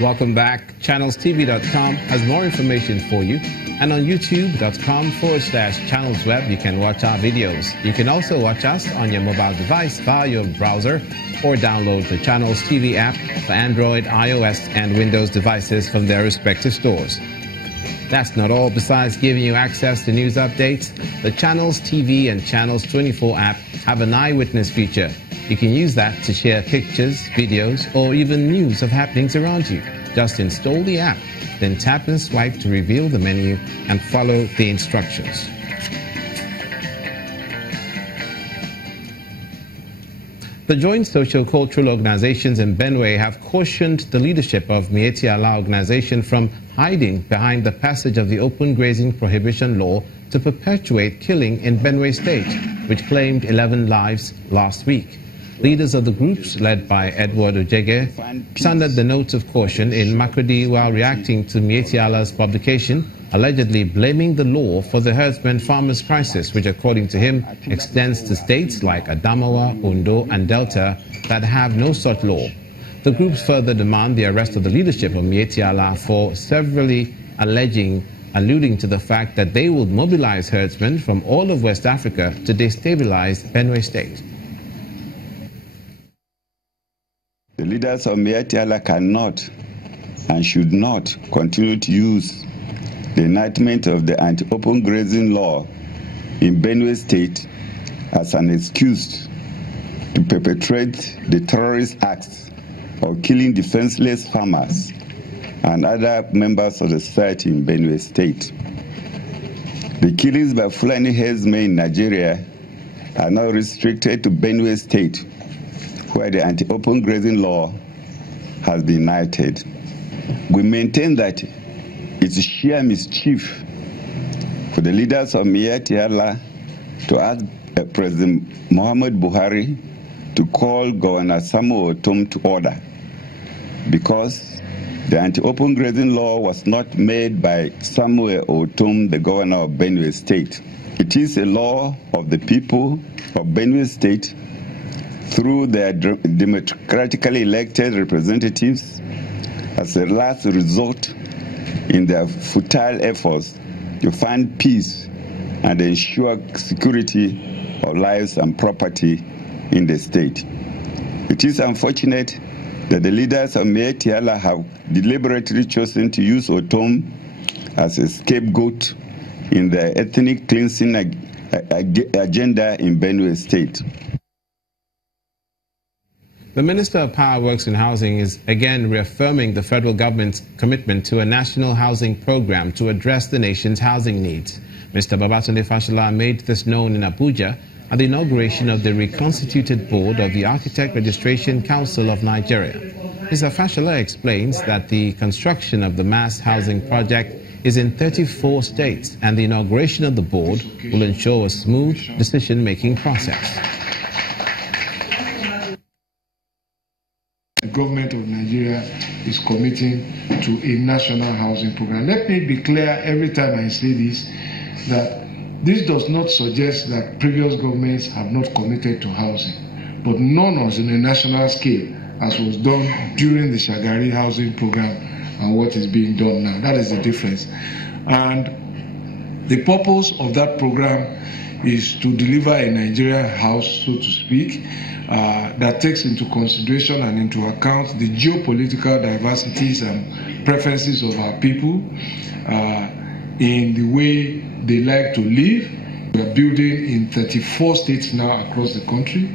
Welcome back. ChannelsTV.com has more information for you. And on YouTube.com/channelsweb, you can watch our videos. You can also watch us on your mobile device via your browser or download the Channels TV app for Android, iOS, and Windows devices from their respective stores. That's not all. Besides giving you access to news updates, the Channels TV and Channels 24 app have an eyewitness feature. You can use that to share pictures, videos, or even news of happenings around you. Just install the app, then tap and swipe to reveal the menu and follow the instructions. The joint socio-cultural organizations in Benue have cautioned the leadership of Mieti Allah organization from hiding behind the passage of the open grazing prohibition law to perpetuate killing in Benue State, which claimed 11 lives last week. Leaders of the groups, led by Edward Ojege, sounded the notes of caution in Makurdi while reacting to Mieti Allah's publication, allegedly blaming the law for the herdsmen-farmers crisis, which, according to him, extends to states like Adamawa, Ondo, and Delta that have no such law. The groups further demand the arrest of the leadership of Mieti Allah for severally alluding to the fact that they will mobilize herdsmen from all of West Africa to destabilize Benue State. The leaders of Mieti Allah cannot and should not continue to use the enactment of the anti-open grazing law in Benue State as an excuse to perpetrate the terrorist acts of killing defenseless farmers and other members of the society in Benue State. The killings by Fulani herdsmen in Nigeria are now restricted to Benue State, where the anti-open grazing law has been enacted. We maintain that it's sheer mischief for the leaders of Mieti Allah to ask President Muhammad Buhari to call Governor Samuel Otom to order, because the anti-open grazing law was not made by Samuel Otom, the governor of Benue State. It is a law of the people of Benue State through their democratically elected representatives as a last resort in their futile efforts to find peace and ensure security of lives and property in the state. It is unfortunate that the leaders of Mieti Allah have deliberately chosen to use Otom as a scapegoat in their ethnic cleansing agenda in Benue State. The Minister of Power, Works and Housing is again reaffirming the federal government's commitment to a national housing program to address the nation's housing needs. Mr. Babatunde Fashola made this known in Abuja at the inauguration of the reconstituted board of the Architect Registration Council of Nigeria. Mr. Fashola explains that the construction of the mass housing project is in 34 states, and the inauguration of the board will ensure a smooth decision-making process. The government of Nigeria is committing to a national housing program. Let me be clear every time I say this, that this does not suggest that previous governments have not committed to housing, but none was in a national scale, as was done during the Shagari housing program and what is being done now. That is the difference. And the purpose of that program is to deliver a Nigerian house, so to speak, that takes into consideration and into account the geopolitical diversities and preferences of our people in the way they like to live. We are building in 34 states now across the country.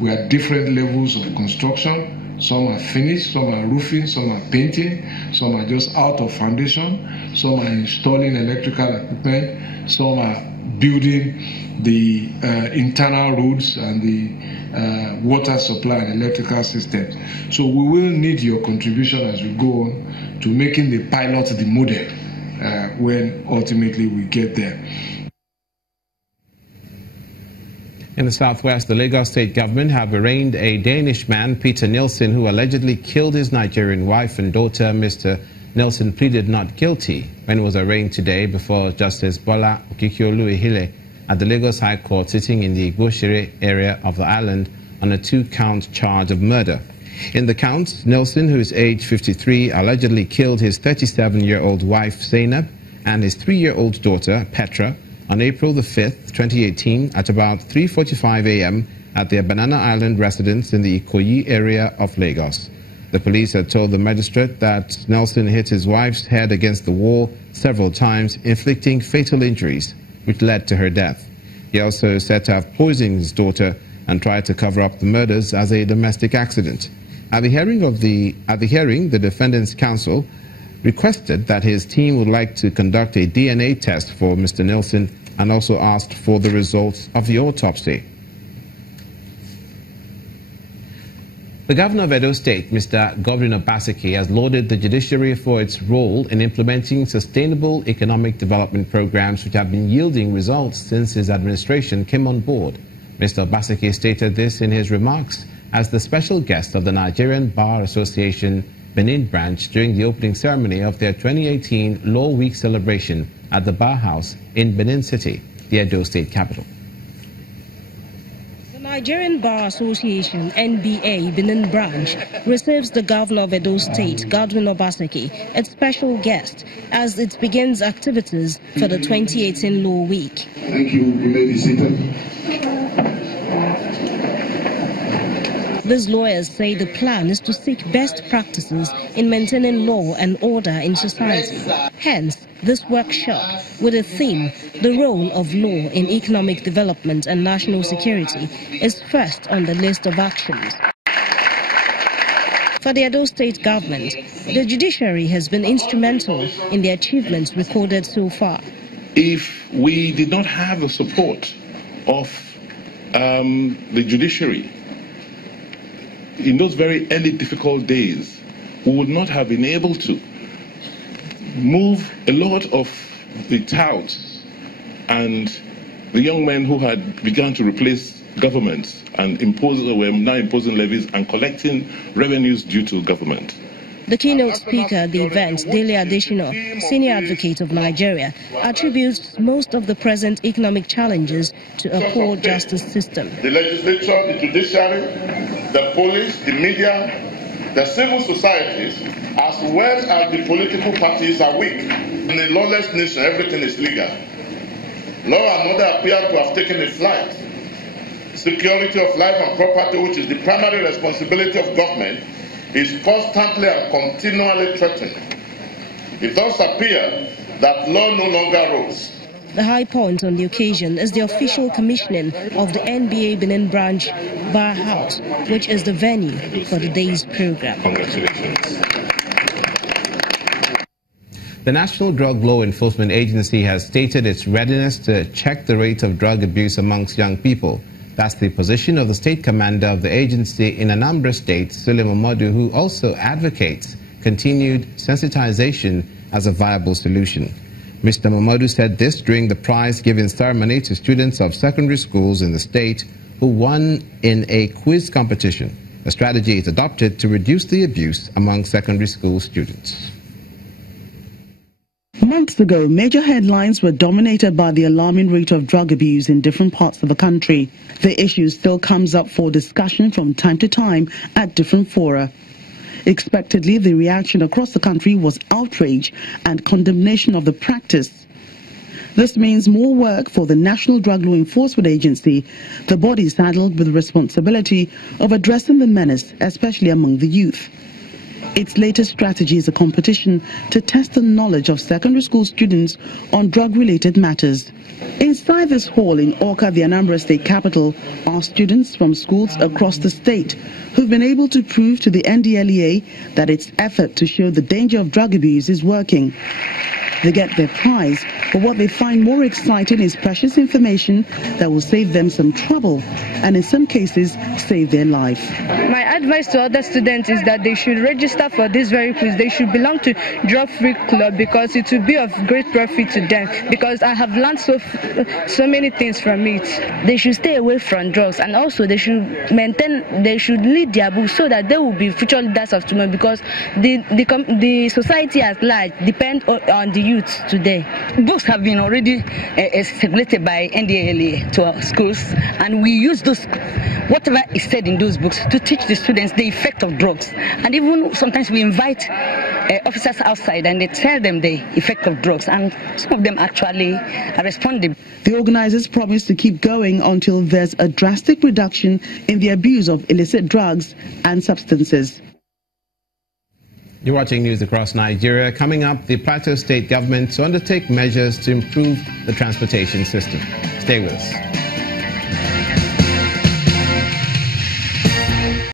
We have different levels of construction. Some are finished, some are roofing, some are painting, some are just out of foundation, some are installing electrical equipment, some are building the internal roads and the water supply and electrical systems. So we will need your contribution as we go on to making the pilot the model when ultimately we get there. In the southwest, the Lagos state government have arraigned a Danish man, Peter Nielsen, who allegedly killed his Nigerian wife and daughter. Mr. Nielsen pleaded not guilty when he was arraigned today before Justice Bola Okikiolu-Ihile at the Lagos High Court, sitting in the Igboshire area of the island on a 2-count charge of murder. In the count, Nelson, who is age 53, allegedly killed his 37-year-old wife, Zainab, and his 3-year-old daughter, Petra, on April the 5th, 2018, at about 3:45 a.m. at their Banana Island residence in the Ikoyi area of Lagos. The police had told the magistrate that Nelson hit his wife's head against the wall several times, inflicting fatal injuries, which led to her death. He also said to have poisoned his daughter and tried to cover up the murders as a domestic accident. At the hearing, the defendant's counsel requested that his team would like to conduct a DNA test for Mr. Nelson and also asked for the results of the autopsy. The governor of Edo State, Mr. Godwin Obaseki, has lauded the judiciary for its role in implementing sustainable economic development programs which have been yielding results since his administration came on board. Mr. Obaseki stated this in his remarks as the special guest of the Nigerian Bar Association Benin branch during the opening ceremony of their 2018 Law Week celebration at the Bar House in Benin City, the Edo State capital. The Nigerian Bar Association NBA Benin branch receives the governor of Edo State, Godwin Obaseki, its special guest as it begins activities for the 2018 Law Week. Thank you. You may be seated. These lawyers say the plan is to seek best practices in maintaining law and order in society. Hence, this workshop, with a theme, the role of law in economic development and national security, is first on the list of actions. For the Edo State government, the judiciary has been instrumental in the achievements recorded so far. If we did not have the support of the judiciary, in those very early difficult days, we would not have been able to move a lot of the touts and the young men who had begun to replace governments and were now imposing levies and collecting revenues due to government. The keynote speaker at the event, Dele Adesina, senior advocate of Nigeria, attributes most of the present economic challenges to a poor justice system. The legislature, the judiciary, the police, the media, the civil societies, as well as the political parties are weak. In a lawless nation, everything is legal. Law and order appear to have taken a flight. Security of life and property, which is the primary responsibility of government, is constantly and continually threatened. It does appear that law no longer rules. The high point on the occasion is the official commissioning of the NBA Benin branch Bar House, which is the venue for the day's program. Congratulations. The National Drug Law Enforcement Agency has stated its readiness to check the rate of drug abuse amongst young people. That's the position of the state commander of the agency in Anambra State, Sule Momodu, who also advocates continued sensitization as a viable solution. Mr. Momodu said this during the prize-giving ceremony to students of secondary schools in the state who won in a quiz competition. A strategy is adopted to reduce the abuse among secondary school students. Months ago, major headlines were dominated by the alarming rate of drug abuse in different parts of the country. The issue still comes up for discussion from time to time at different fora. Expectedly, the reaction across the country was outrage and condemnation of the practice. This means more work for the National Drug Law Enforcement Agency, the body saddled with the responsibility of addressing the menace, especially among the youth. Its latest strategy is a competition to test the knowledge of secondary school students on drug-related matters. Inside this hall in Awka, the Anambra State capital, are students from schools across the state who've been able to prove to the NDLEA that its effort to show the danger of drug abuse is working. They get their prize, but what they find more exciting is precious information that will save them some trouble and in some cases save their life. My advice to other students is that they should register for this very quiz. They should belong to Drug Free Club because it will be of great profit to them, because I have learned so many things from it. They should stay away from drugs, and also they should lead their books so that they will be future leaders of tomorrow, because the society at large depends on the youth today. Book books have been already circulated by NDLA to our schools, and we use those, whatever is said in those books, to teach the students the effect of drugs. And even sometimes we invite officers outside and they tell them the effect of drugs, and some of them actually are responding. The organizers promise to keep going until there's a drastic reduction in the abuse of illicit drugs and substances. You're watching news across Nigeria. Coming up, the Plateau State government to undertake measures to improve the transportation system. Stay with us.